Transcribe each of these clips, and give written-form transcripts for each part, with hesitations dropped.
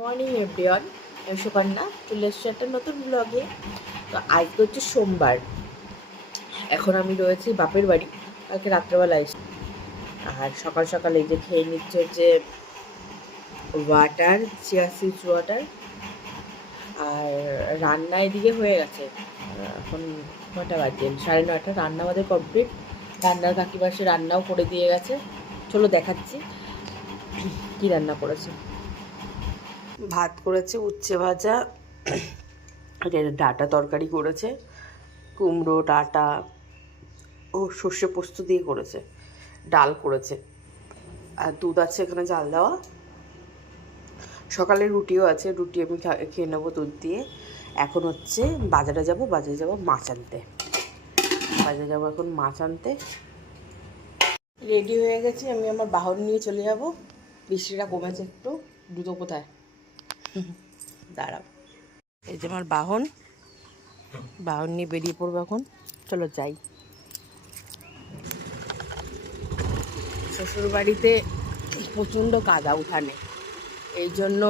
Morning everyone, আমি সুকন্যা চলে এসেছি একটা নতুন ব্লগে। তো আজকে হচ্ছে সোমবার। এখন আমি রয়েছি বাপের বাড়ি, কালকে রাত্রেবেলা এসে। আর সকাল সকাল এই যে খেয়ে নিচ্ছে হচ্ছে ওয়াটার, চিয়া সিডস ওয়াটার। আর রান্না এদিকে হয়ে গেছে। এখন কটা বাজে? 9:30। রান্না আমাদের কমপ্লিট। রান্নার কাকিমা সে রান্নাও করে দিয়ে গেছে। চলো দেখাচ্ছি কি রান্না করেছে। ভাত করেছে, উচ্ছে ভাজা, ডাঁটা তরকারি করেছে, কুমড়ো ডাঁটা ও সর্ষে পোস্ত দিয়ে করেছে, ডাল করেছে, আর দুধ আছে এখানে জাল দেওয়া। সকালে রুটিও আছে, রুটি আমি খেয়ে নেবো দুধ দিয়ে। এখন হচ্ছে বাজারে যাব মাছ আনতে। বাজারে যাবো এখন মাছ আনতে। রেডি হয়ে গেছি, আমি আমার বাহন নিয়ে চলে যাব। বৃষ্টিটা কমেছে একটু। দুটো কোথায়? দাঁড়াও, এই যে আমার বাহন নিয়ে বেরিয়ে পড়বো এখন। চলো যাই। শ্বশুর বাড়িতে প্রচণ্ড কাদা উঠানে, এই জন্য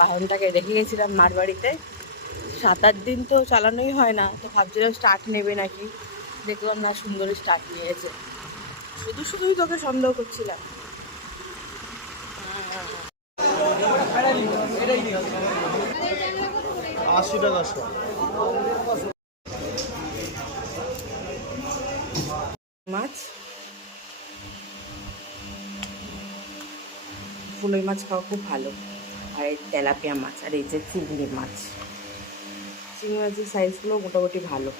বাহনটাকে রেখে গেছিলাম মার বাড়িতে। 7-8 দিন তো চালানোই হয় না, তো ভাবছিলাম স্টার্ট নেবে নাকি, দেখলাম না, সুন্দরই স্টার্ট নিয়েছে। শুধুই তোকে সন্দেহ করছিলাম। মাছ, ফুলই মাছ খাওয়া খুব ভালো। আর এই তেলাপিয়া মাছ, আর এই যে চিংড়ি মাছ। চিংড়ি মাছের সাইজগুলো মোটামুটি ভালো।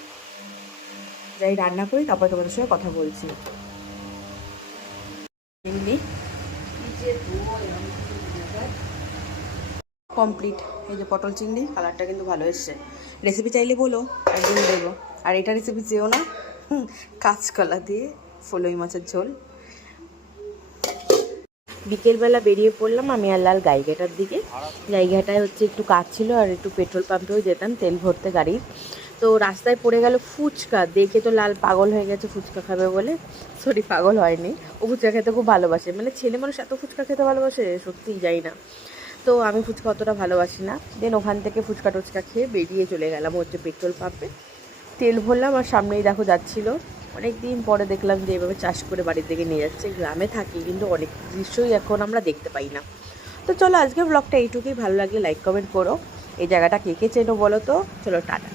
যাই রান্না করি, তারপর তোমাদের সঙ্গে কথা বলছি। চিংড়ি কমপ্লিট। এই যে পটল চিংড়ি, কালারটা কিন্তু ভালো এসছে। রেসিপি চাইলে বলো, একদিন দেবো। আর এটা রেসিপি চেয়েও না, কাঁচকলা দিয়ে ফুলই মাছের ঝোল। বিকেলবেলা বেরিয়ে পড়লাম আমি আর লাল গাইঘাটার দিকে। গাইঘাটায় হচ্ছে একটু কাজ ছিল, আর একটু পেট্রোল পাম্পেও যেতাম তেল ভরতে গাড়ির। তো রাস্তায় পড়ে গেল ফুচকা, দেখে তো লাল পাগল হয়ে গেছে ফুচকা খাবে বলে। সরি, পাগল হয়নি, ও ফুচকা খেতে খুব ভালোবাসে। মানে ছেলে মানুষ এত ফুচকা খেতে ভালোবাসে সত্যিই যাই না। তো আমি ফুচকা অতটা ভালোবাসি না। দেন ওখান থেকে ফুচকা টুচকা খেয়ে বেরিয়ে চলে গেলাম হচ্ছে পেট্রোল পাম্পে। তেল ভরলাম, আর সামনেই দেখো যাচ্ছিল। অনেক দিন পরে দেখলাম যে এভাবে চাষ করে বাড়ির দিকে নিয়ে যাচ্ছে। গ্রামে থাকি কিন্তু অনেক দৃশ্যই এখন আমরা দেখতে পাই না। তো চলো আজকের ব্লগটা এইটুকুই। ভালো লাগলে লাইক কমেন্ট করো। এই জায়গাটা কে কে চেনো বলো তো। চলো টাটা।